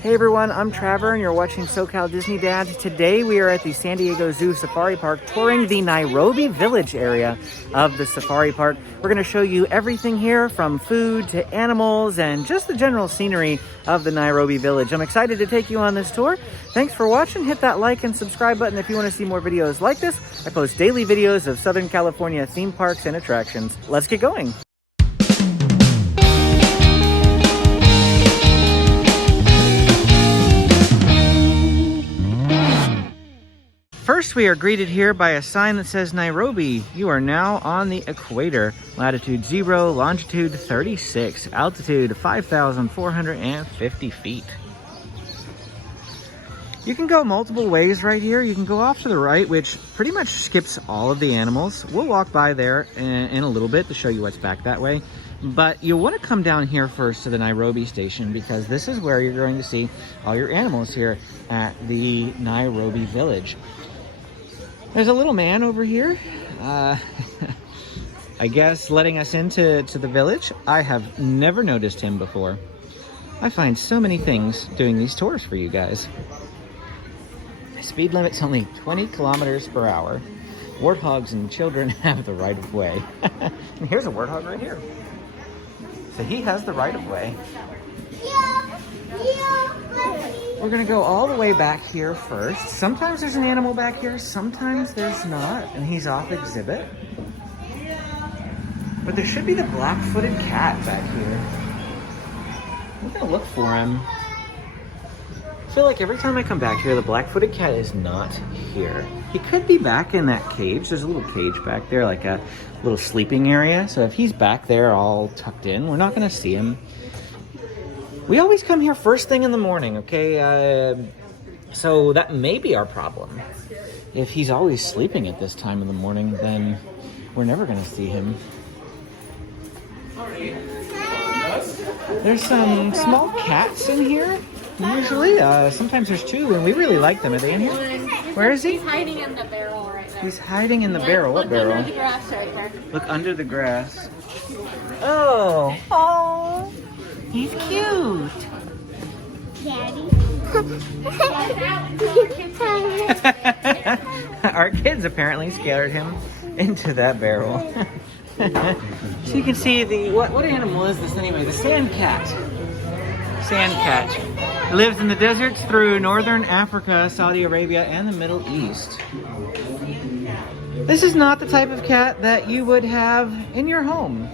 Hey everyone, I'm Trevor and you're watching SoCal Disney Dad. Today we are at the San Diego Zoo Safari Park touring the Nairobi Village area of the Safari Park. We're going to show you everything here from food to animals and just the general scenery of the Nairobi Village. I'm excited to take you on this tour. Thanks for watching. Hit that like and subscribe button if you want to see more videos like this. I post daily videos of Southern California theme parks and attractions. Let's get going. First, we are greeted here by a sign that says Nairobi. You are now on the equator. Latitude 0, longitude 36, altitude 5,450 feet. You can go multiple ways right here. You can go off to the right, which pretty much skips all of the animals. We'll walk by there in a little bit to show you what's back that way. But you'll want to come down here first to the Nairobi Station because this is where you're going to see all your animals here at the Nairobi Village. There's a little man over here, I guess letting us into the village. I have never noticed him before. I find so many things doing these tours for you guys. Speed limit's only 20 kilometers per hour. Warthogs and children have the right of way. And here's a warthog right here. So he has the right of way. We're gonna go all the way back here first. Sometimes there's an animal back here, sometimes there's not, and he's off exhibit. But there should be the black-footed cat back here. I'm gonna look for him. I feel like every time I come back here, the black-footed cat is not here. He could be back in that cage. There's a little cage back there, like a little sleeping area. So if he's back there all tucked in, we're not gonna see him. We always come here first thing in the morning, okay? So that may be our problem. If he's always sleeping at this time in the morning, then we're never gonna see him. There's some small cats in here, usually. Sometimes there's two, and we really like them. Are they in here? Where is he? He's hiding in the barrel right now. He's hiding in the barrel. What barrel? Look under the grass right there. Look under the grass. Oh. He's cute. Daddy. Our kids apparently scared him into that barrel. So you can see the what animal is this anyway? The sand cat. Sand cat. Lives in the deserts through northern Africa, Saudi Arabia, and the Middle East. This is not the type of cat that you would have in your home.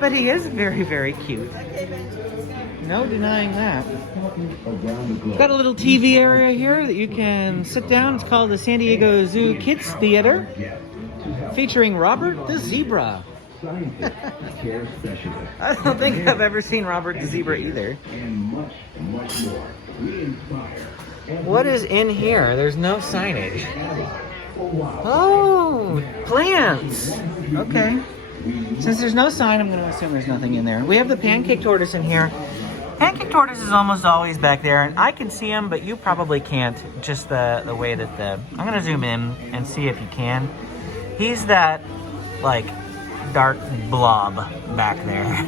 But he is very, very cute. No denying that. We've got a little TV area here that you can sit down. It's called the San Diego Zoo Kids Theater, featuring Robert the Zebra. I don't think I've ever seen Robert the Zebra either. What is in here? There's no signage. Oh, plants. Okay. Since there's no sign, I'm going to assume there's nothing in there. We have the Pancake Tortoise in here. Pancake Tortoise is almost always back there, and I can see him, but you probably can't, just the way that I'm going to zoom in and see if you can. He's that, like, dark blob back there.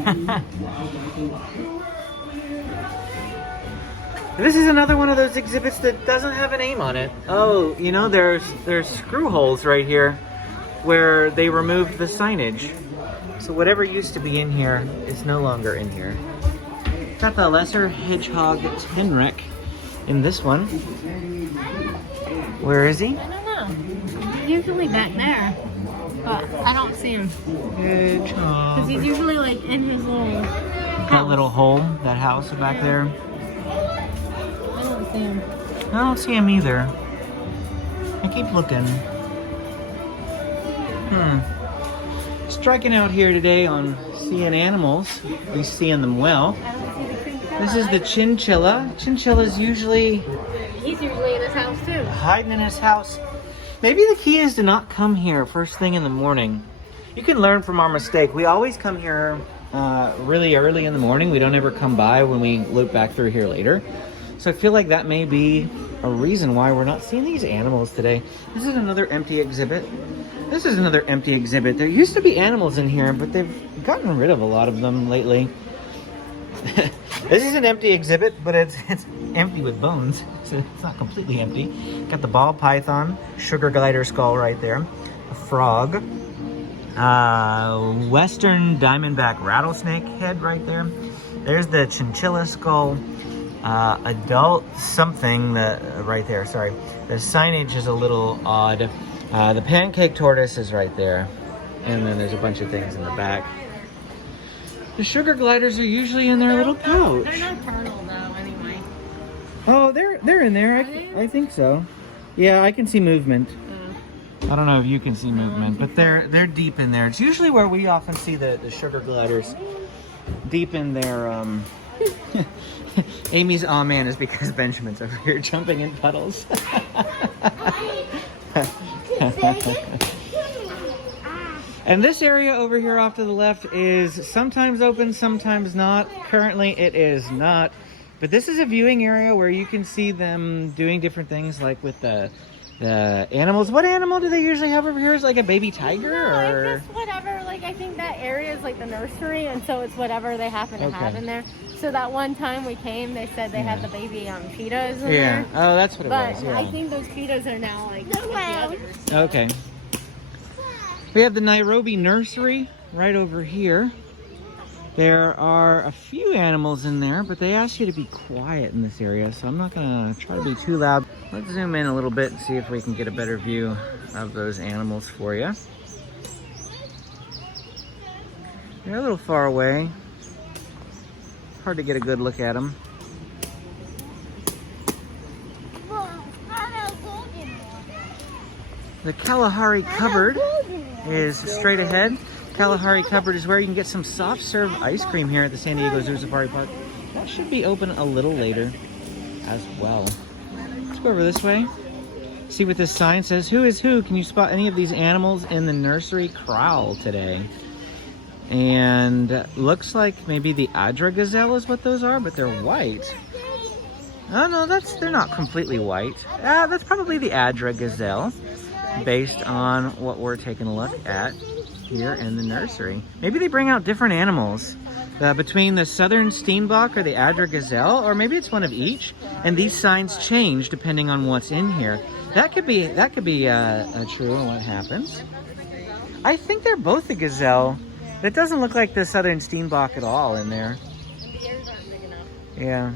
This is another one of those exhibits that doesn't have a name on it. Oh, you know, there's screw holes right here where they removed the signage. So whatever used to be in here is no longer in here. Got the lesser hedgehog tenrec in this one. Where is he? I don't know. He's usually back there, but I don't see him. Hedgehog. Because he's usually like in his little house. That little home, that house back there. I don't see him. I don't see him either. I keep looking. Striking out here today on seeing animals. We're seeing them well. This is the Chinchilla. Chinchilla's usually... He's usually in his house too. Hiding in his house. Maybe the key is to not come here first thing in the morning. You can learn from our mistake. We always come here really early in the morning. We don't ever come by when we loop back through here later. So I feel like that may be a reason why we're not seeing these animals today. This is another empty exhibit. This is another empty exhibit. There used to be animals in here, but they've gotten rid of a lot of them lately. This is an empty exhibit, but it's empty with bones, so it's not completely empty. Got the ball python, sugar glider skull right there, a frog, western diamondback rattlesnake head right there. There's the chinchilla skull, adult something right there. Sorry, the signage is a little odd. The pancake tortoise is right there, and then there's a bunch of things in the back. The sugar gliders are usually in their little pouch. They're nocturnal though, anyway. Oh, they're in there. I think so. Yeah, I can see movement. I don't know if you can see movement, but they're deep in there. It's usually where we often see the sugar gliders, deep in their. Amy's "aw man" is because Benjamin's over here jumping in puddles. And this area over here off to the left is sometimes open, sometimes not. Currently it is not. But this is a viewing area where you can see them doing different things, like with the animals. What animal do they usually have over here? Is it like a baby tiger? Or It's just whatever. Like, I think that area is like the nursery, and so it's whatever they happen to have in there. So that one time we came, they said they had the baby cheetahs in there. Oh, that's what it But was. Yeah. I think those cheetahs are now like with the others. Okay. We have the Nairobi Nursery right over here. There are a few animals in there, but they ask you to be quiet in this area, so I'm not gonna try to be too loud. Let's zoom in a little bit and see if we can get a better view of those animals for you. They're a little far away. Hard to get a good look at them. The Kalahari cupboard is straight ahead. Kalahari cupboard is where you can get some soft serve ice cream here at the San Diego Zoo Safari Park. That should be open a little later as well. Let's go over this way. See what this sign says. Who is who? Can you spot any of these animals in the nursery corral today? And looks like maybe the Adra gazelle is what those are, but they're white. Oh no, they're not completely white. That's probably the Adra gazelle, based on what we're taking a look at here in the nursery. Maybe they bring out different animals between the southern steenbok or the Adra gazelle, or maybe it's one of each, and these signs change depending on what's in here. That could be true in what happens. I think they're both the gazelle. It doesn't look like the southern steenbok at all in there. The ears aren't big enough. Yeah.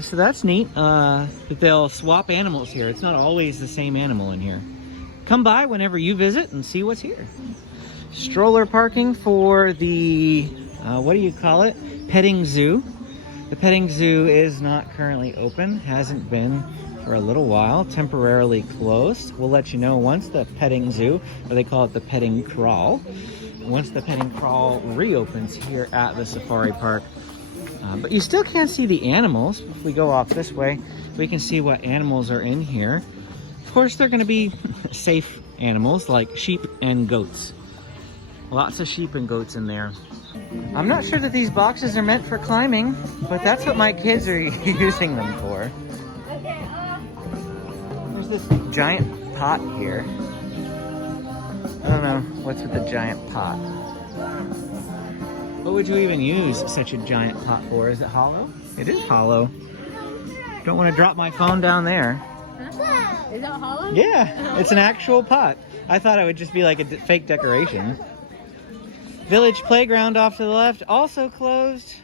So that's neat that they'll swap animals here. It's not always the same animal in here. Come by whenever you visit and see what's here. Stroller parking for the, what do you call it? Petting zoo. The petting zoo is not currently open, hasn't been for a little while, temporarily closed. We'll let you know once the petting zoo, or they call it the petting crawl, once the petting crawl reopens here at the safari park. But you still can't see the animals. If we go off this way, we can see what animals are in here. Of course, they're going to be safe animals like sheep and goats. Lots of sheep and goats in there. I'm not sure that these boxes are meant for climbing, but that's what my kids are using them for. There's this giant pot here. I don't know what's with the giant pot. What would you even use such a giant pot for? Is it hollow? It is hollow. Don't want to drop my phone down there. Is that hollow? Yeah, it's an actual pot. I thought it would just be like a fake decoration. Village playground off to the left, also closed.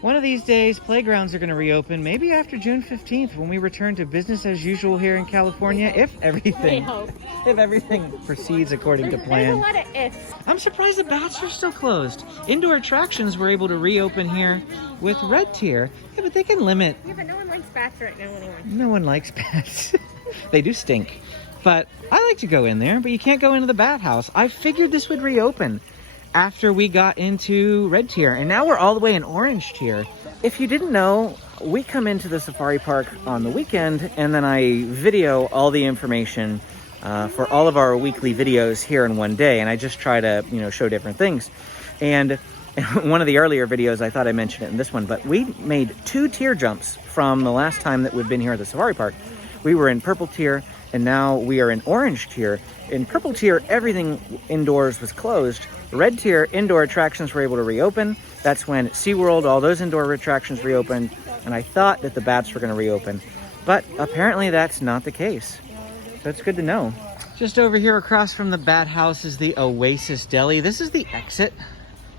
One of these days, playgrounds are going to reopen, maybe after June 15th, when we return to business as usual here in California, if everything proceeds according to plan. There's a lot of ifs. I'm surprised the bats are still closed. Indoor attractions were able to reopen here with Red Tier. Yeah, but they can limit. Yeah, but no one likes bats right now anyway. No one likes bats. They do stink. But I like to go in there, but you can't go into the bat house. I figured this would reopen after we got into Red Tier, and now we're all the way in Orange Tier. If you didn't know, we come into the safari park on the weekend, and then I video all the information for all of our weekly videos here in one day, and I just try to, show different things. And in one of the earlier videos, I thought I mentioned it in this one, but we made 2 tier jumps from the last time that we've been here at the safari park. We were in Purple Tier, and now we are in Orange Tier. In Purple Tier, everything indoors was closed. red tier indoor attractions were able to reopen. That's when SeaWorld, all those indoor attractions reopened, and I thought that the bats were going to reopen. But apparently that's not the case. So it's good to know. Just over here across from the bat house is the Oasis Deli. This is the exit.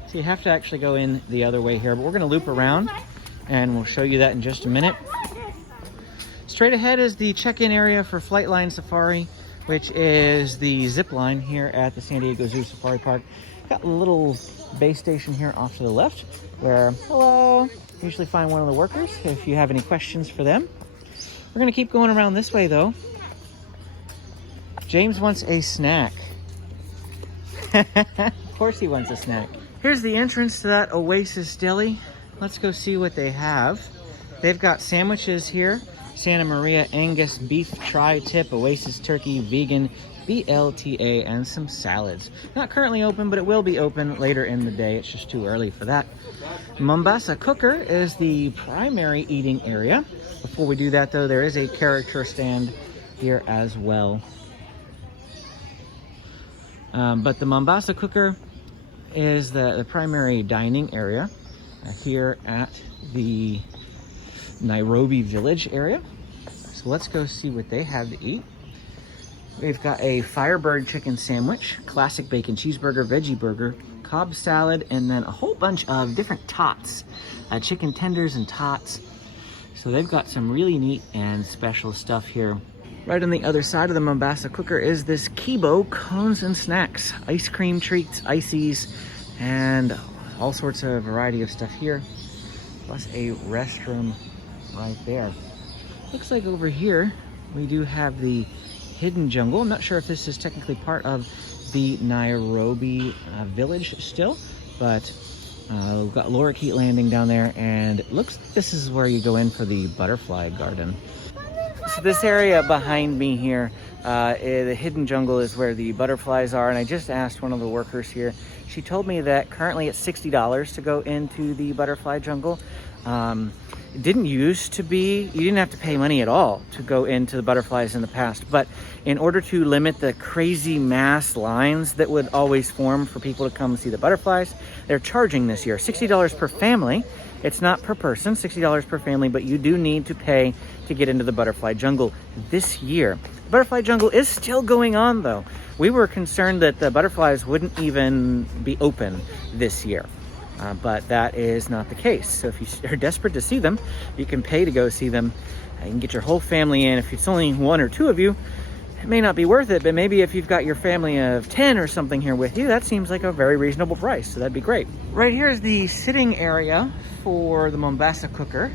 So you have to actually go in the other way here, but we're going to loop around and we'll show you that in just a minute. Straight ahead is the check-in area for Flightline Safari, which is the zip line here at the San Diego Zoo Safari Park. Got a little base station here off to the left where, hello, usually find one of the workers if you have any questions for them. We're gonna keep going around this way though. James wants a snack. Of course he wants a snack. Here's the entrance to that Oasis Deli. Let's go see what they have. They've got sandwiches here. Santa Maria Angus beef tri-tip, Oasis turkey, vegan, BLTA, and some salads. Not currently open, but it will be open later in the day. It's just too early for that. Mombasa Cooker is the primary eating area. Before we do that though, there is a character stand here as well. But the Mombasa Cooker is the primary dining area here at the Nairobi Village area. So let's go see what they have to eat. We've got a Firebird chicken sandwich, classic bacon cheeseburger, veggie burger, Cobb salad, and then a whole bunch of different tots, chicken tenders and tots. So they've got some really neat and special stuff here. Right on the other side of the Mombasa Cooker is this Kibo cones and snacks, ice cream treats, ices, and all sorts of variety of stuff here, plus a restroom right there. Looks like over here we do have the Hidden Jungle. I'm not sure if this is technically part of the Nairobi Village still, but we've got Lorikeet Landing down there, and it looks like this is where you go in for the butterfly garden. So this area behind me here, the Hidden Jungle, is where the butterflies are, and I just asked one of the workers here. She told me that currently it's $60 to go into the butterfly jungle. It didn't used to be, you didn't have to pay money at all to go into the butterflies in the past, but in order to limit the crazy mass lines that would always form for people to come see the butterflies, they're charging this year $60 per family. It's not per person, $60 per family, but you do need to pay to get into the butterfly jungle this year. The butterfly jungle is still going on though. We were concerned that the butterflies wouldn't even be open this year. But that is not the case. So if you are desperate to see them, you can pay to go see them. You can get your whole family in. If it's only one or two of you, it may not be worth it, but maybe if you've got your family of 10 or something here with you, that seems like a very reasonable price, so that'd be great. Right here is the sitting area for the Mombasa Cooker.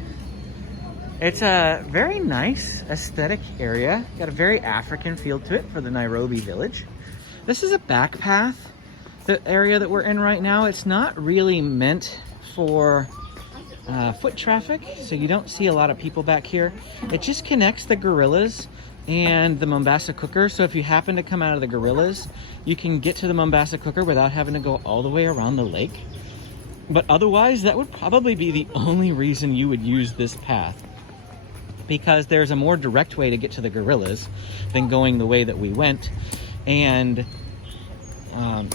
It's a very nice aesthetic area. Got a very African feel to it for the Nairobi Village. This is a back path. The area that we're in right now, it's not really meant for foot traffic, so you don't see a lot of people back here. It just connects the gorillas and the Mombasa Cooker, so if you happen to come out of the gorillas, you can get to the Mombasa Cooker without having to go all the way around the lake. But otherwise, that would probably be the only reason you would use this path, because there's a more direct way to get to the gorillas than going the way that we went. And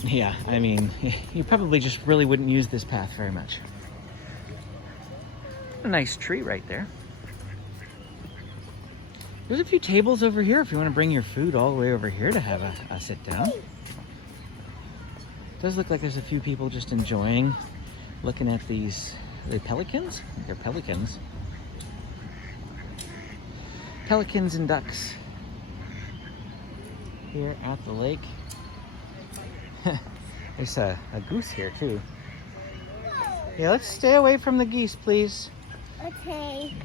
yeah, I mean, you probably just really wouldn't use this path very much. A nice tree right there. There's a few tables over here if you want to bring your food all the way over here to have a sit down. It does look like there's a few people just enjoying looking at these, are they pelicans? I think they're pelicans. Pelicans and ducks here at the lake. There's a goose here too. Yeah, let's stay away from the geese, please. Okay.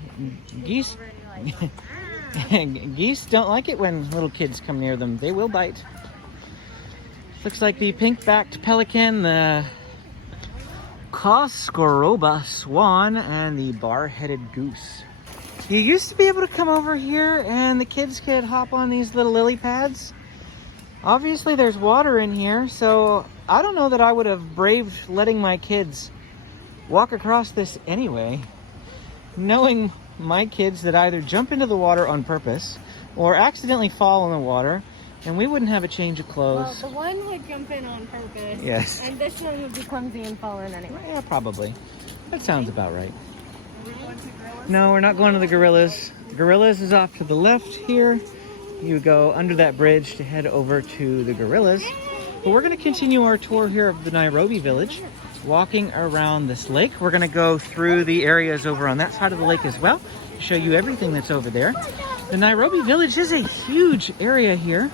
Geese geese don't like it when little kids come near them. They will bite. Looks like the pink-backed pelican, the Koskoroba swan, and the bar-headed goose. You used to be able to come over here and the kids could hop on these little lily pads. Obviously there's water in here, so I don't know that I would have braved letting my kids walk across this anyway, knowing my kids that either jump into the water on purpose or accidentally fall in the water And we wouldn't have a change of Well, clothes. the one would jump in on purpose. Yes. And this one would be clumsy and fall in anyway. Yeah, probably. That sounds about right. No, we're not going to the gorillas. Gorillas is off to the left here. You go under that bridge to head over to the gorillas. But we're going to continue our tour here of the Nairobi Village, walking around this lake. We're going to go through the areas over on that side of the lake as well, to show you everything that's over there. The Nairobi Village is a huge area here.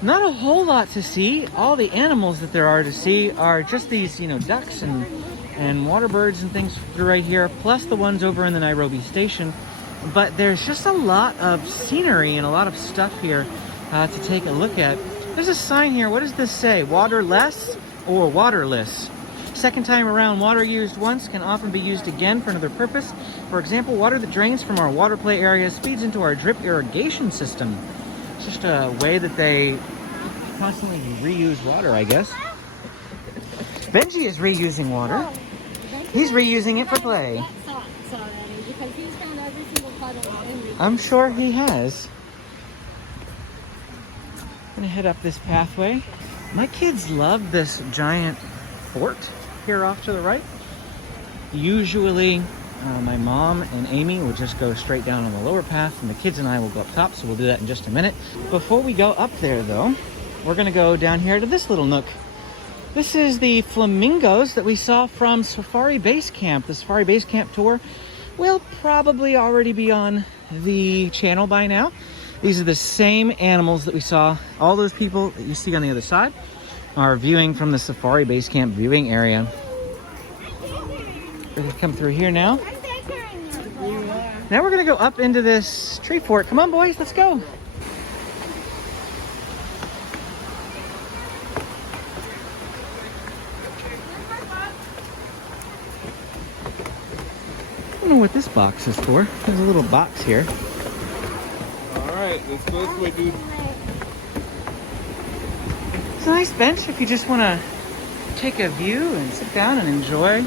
Not a whole lot to see. All the animals that there are to see are just these, ducks and water birds and things right here, plus the ones over in the Nairobi Station. But there's just a lot of scenery and a lot of stuff here to take a look at. There's a sign here. What does this say? Waterless or waterless? Second time around, water used once can often be used again for another purpose. For example, water that drains from our water play areas feeds into our drip irrigation system. It's just a way that they constantly reuse water, I guess. Benji is reusing water. He's reusing it for play. Because he's found every single puddle. I'm sure he has. I'm gonna head up this pathway. My kids love this giant fort here off to the right. Usually my mom and Amy will just go straight down on the lower path, and the kids and I will go up top, so we'll do that in just a minute. Before we go up there though, we're gonna go down here to this little nook. This is the flamingos that we saw from Safari Base Camp. The Safari Base Camp tour will probably already be on the channel by now. These are the same animals that we saw. All those people that you see on the other side are viewing from the Safari Base Camp viewing area. We're gonna come through here now. Now we're gonna go up into this tree fort. Come on, boys, let's go. I don't know what this box is for. There's a little box here. Alright, let's go this way, dude. It's a nice bench if you just want to take a view and sit down and enjoy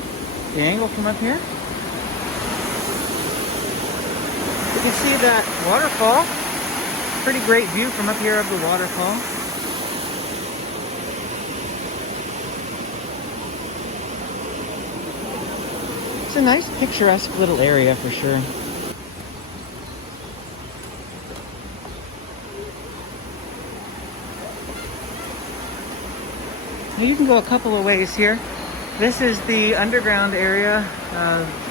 the angle from up here. You can see that waterfall. Pretty great view from up here of the waterfall. It's a nice picturesque little area for sure. Now you can go a couple of ways here. This is the underground area,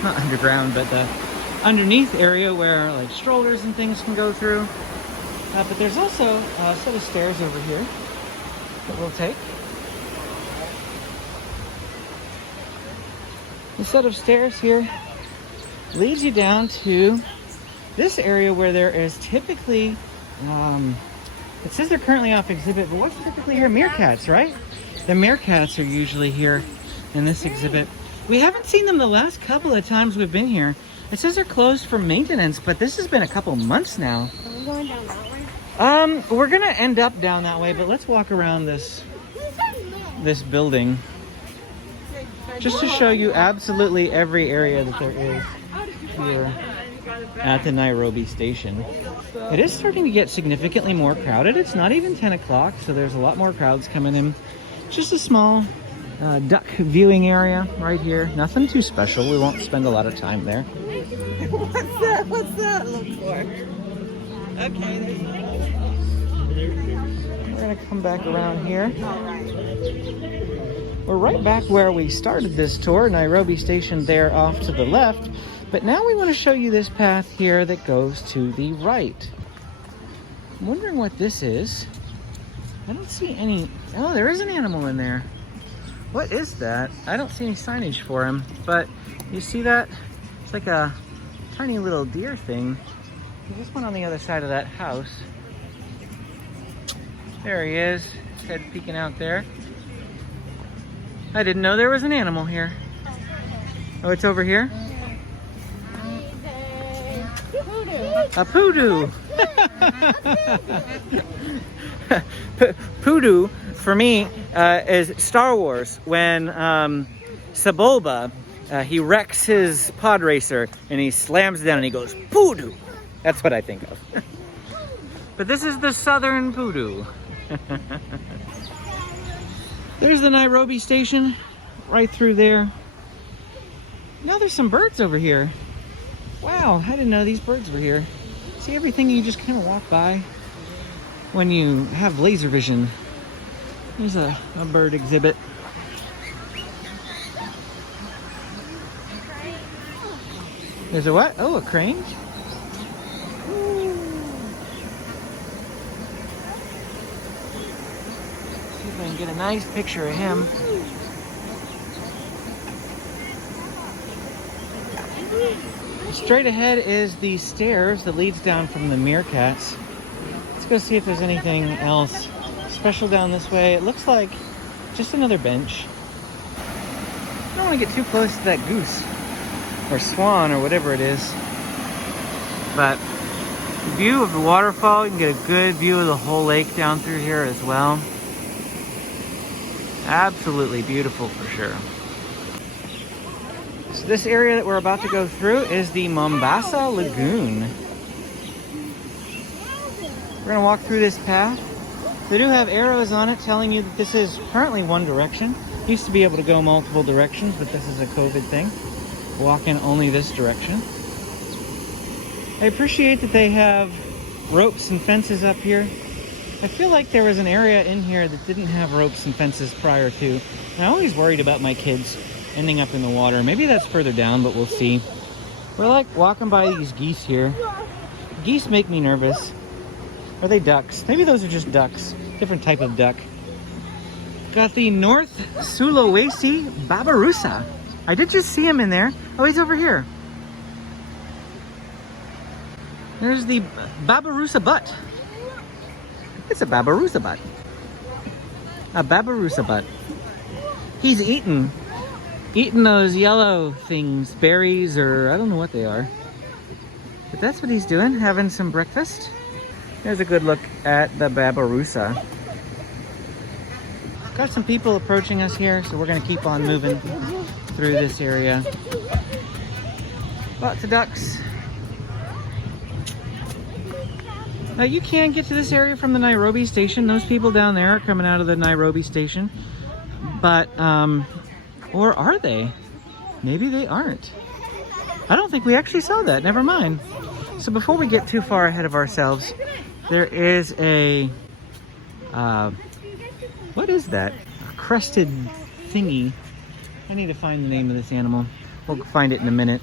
not underground, but the underneath area where like strollers and things can go through. But there's also a set of stairs over here that we'll take. The set of stairs here leads you down to this area where there is typically, it says they're currently off exhibit, but what's typically here? Meerkats, right? The meerkats are usually here in this exhibit. We haven't seen them the last couple of times we've been here. It says they're closed for maintenance, but this has been a couple months now. Are we going down that way? We're gonna end up down that way, but let's walk around this building just to show you absolutely every area that there is here at the Nairobi Station. It is starting to get significantly more crowded. It's not even 10 o'clock, so there's a lot more crowds coming in. Just a small duck viewing area right here. Nothing too special. We won't spend a lot of time there. What's that look for? Okay, We're gonna come back around here. We're right back where we started this tour, Nairobi Station there off to the left. But now we want to show you this path here that goes to the right. I'm wondering what this is. I don't see any. Oh, there is an animal in there. What is that? I don't see any signage for him, but you see that? It's like a tiny little deer thing. There's this one on the other side of that house. There he is, his head peeking out there. I didn't know there was an animal here. Oh, it's over here? A poodoo. Poodoo, for me, is Star Wars. When Sebulba, he wrecks his pod racer and he slams it down and he goes, poodoo. That's what I think of. But this is the southern voodoo. There's the Nairobi Station right through there. Now there's some birds over here. Wow, I didn't know these birds were here. See, everything you just kind of walk by when you have laser vision. There's a bird exhibit. There's a what? Oh, a crane? See if I can get a nice picture of him. Straight ahead is the stairs that leads down from the Meerkats. Let's go see if there's anything else special down this way. It looks like just another bench. I don't want to get too close to that goose or swan or whatever it is. But the view of the waterfall, you can get a good view of the whole lake down through here as well. Absolutely beautiful for sure. So this area that we're about to go through is the Mombasa Lagoon. We're going to walk through this path. They do have arrows on it telling you that this is currently one direction. Used to be able to go multiple directions, but this is a COVID thing. Walk in only this direction. I appreciate that they have ropes and fences up here. I feel like there was an area in here that didn't have ropes and fences prior to. And I always worried about my kids ending up in the water. Maybe that's further down, but we'll see. We're like walking by these geese here. Geese make me nervous. Are they ducks? Maybe those are just ducks. Different type of duck. Got the North Sulawesi Babirusa. I did just see him in there. Oh, he's over here. There's the Babirusa butt. It's a Babirusa butt. A Babirusa butt. He's eating those yellow things, berries, or I don't know what they are. But that's what he's doing, having some breakfast. There's a good look at the Babirusa. Got some people approaching us here, so we're gonna keep on moving through this area. Lots of ducks. Now you can get to this area from the Nairobi Station. Those people down there are coming out of the Nairobi Station. But, or are they? Maybe they aren't. I don't think we actually saw that. Never mind. So before we get too far ahead of ourselves, there is a, what is that? A crested thingy. I need to find the name of this animal. We'll find it in a minute.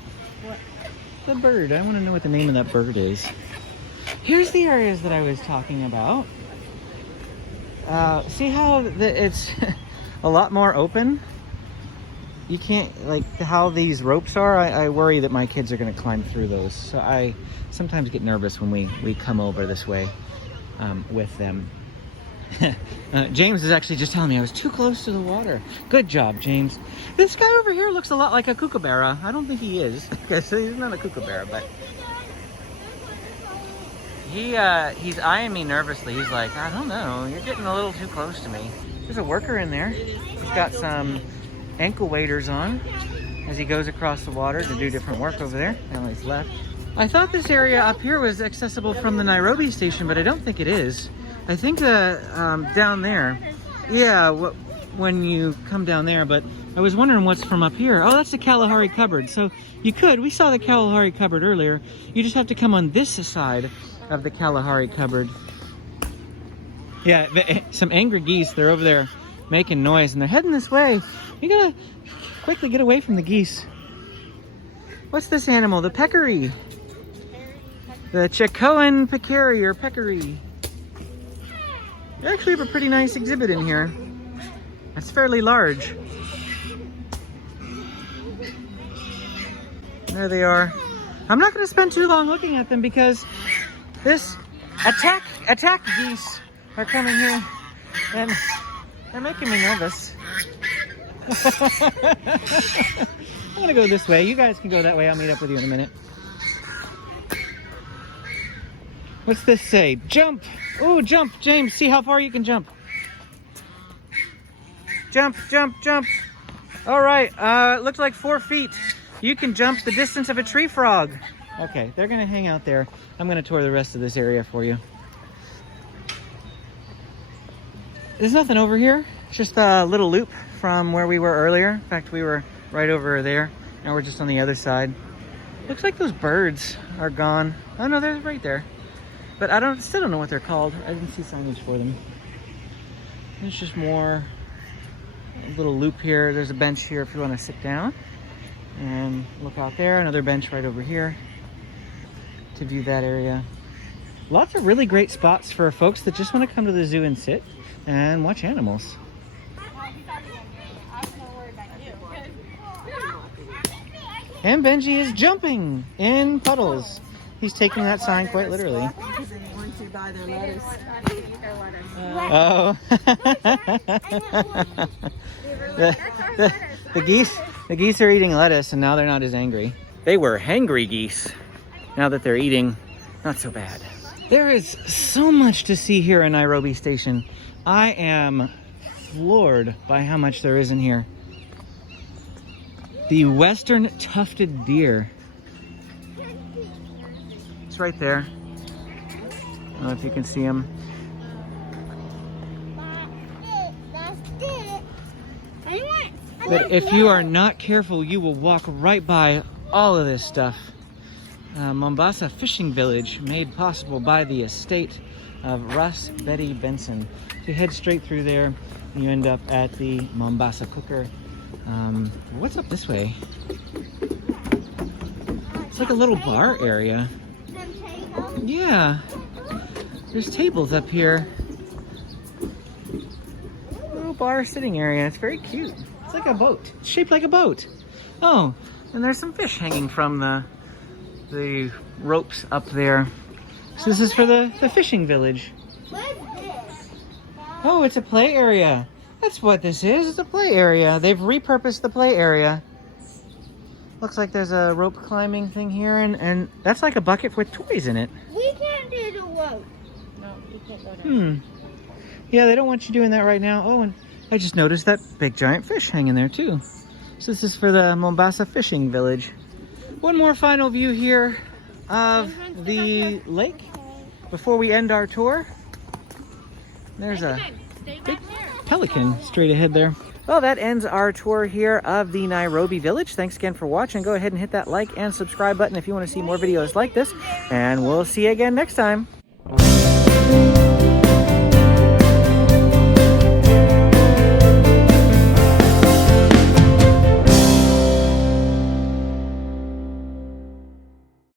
The bird. I want to know what the name of that bird is. Here's the areas that I was talking about. See how it's a lot more open? You can't, like how these ropes are, I worry that my kids are going to climb through those. So I sometimes get nervous when we come over this way with them. James is actually just telling me I was too close to the water. Good job, James. This guy over here looks a lot like a kookaburra. I don't think he is. So he's not a kookaburra, but he's eyeing me nervously. He's like, I don't know, you're getting a little too close to me. There's a worker in there. He's got some ankle waders on as he goes across the water to do different work over there. Now he's left. I thought this area up here was accessible from the Nairobi Station, but I don't think it is. I think down there, yeah, when you come down there, but I was wondering what's from up here. Oh, that's the Kalahari cupboard. So we saw the Kalahari cupboard earlier. You just have to come on this side of the Kalahari cupboard. Yeah, some angry geese, they're over there making noise and they're heading this way. You gotta quickly get away from the geese. What's this animal? The Peccary. The Chicoan Peccary or Peccary. They actually have a pretty nice exhibit in here. It's fairly large. There they are. I'm not going to spend too long looking at them because this attack geese are coming here and they're making me nervous. I'm going to go this way. You guys can go that way. I'll meet up with you in a minute. What's this say? Jump! Oh, jump, James. See how far you can jump. Jump, jump, jump. All right. It looks like 4 feet. You can jump the distance of a tree frog. Okay, they're going to hang out there. I'm going to tour the rest of this area for you. there's nothing over here. It's just a little loop from where we were earlier. In fact, we were right over there. Now we're just on the other side. Looks like those birds are gone. Oh no, they're right there. But I still don't know what they're called. I didn't see signage for them. There's just more, a little loop here. There's a bench here if you want to sit down and look out there. Another bench right over here to view that area. Lots of really great spots for folks that just want to come to the zoo and sit and watch animals. And Benji is jumping in puddles. He's taking that sign quite literally. Because they want to buy their lettuce. Oh. the geese are eating lettuce and now they're not as angry. They were hangry geese. Now that they're eating, not so bad. There is so much to see here in Nairobi Station. I am floored by how much there is in here. The Western Tufted Deer. It's right there. I don't know if you can see him. But if you are not careful, you will walk right by all of this stuff. Mombasa Fishing Village, made possible by the estate of Russ Betty Benson. If you head straight through there, you end up at the Mombasa Cooker. What's up this way? It's like a little bar area. Yeah, there's tables up here. Little bar sitting area. It's very cute. It's like a boat. It's shaped like a boat. Oh, and there's some fish hanging from the ropes up there. So this is for the fishing village. Oh, it's a play area. That's what this is. It's a play area. They've repurposed the play area. Looks like there's a rope climbing thing here, and that's like a bucket with toys in it. We can't do the rope. No, you can't go down. Yeah, they don't want you doing that right now. Oh, and I just noticed that big giant fish hanging there too. So this is for the Mombasa Fishing Village. One more final view here of the lake before we end our tour. There's a big pelican straight ahead there. Well, that ends our tour here of the Nairobi Village. Thanks again for watching. Go ahead and hit that like and subscribe button if you want to see more videos like this. And we'll see you again next time.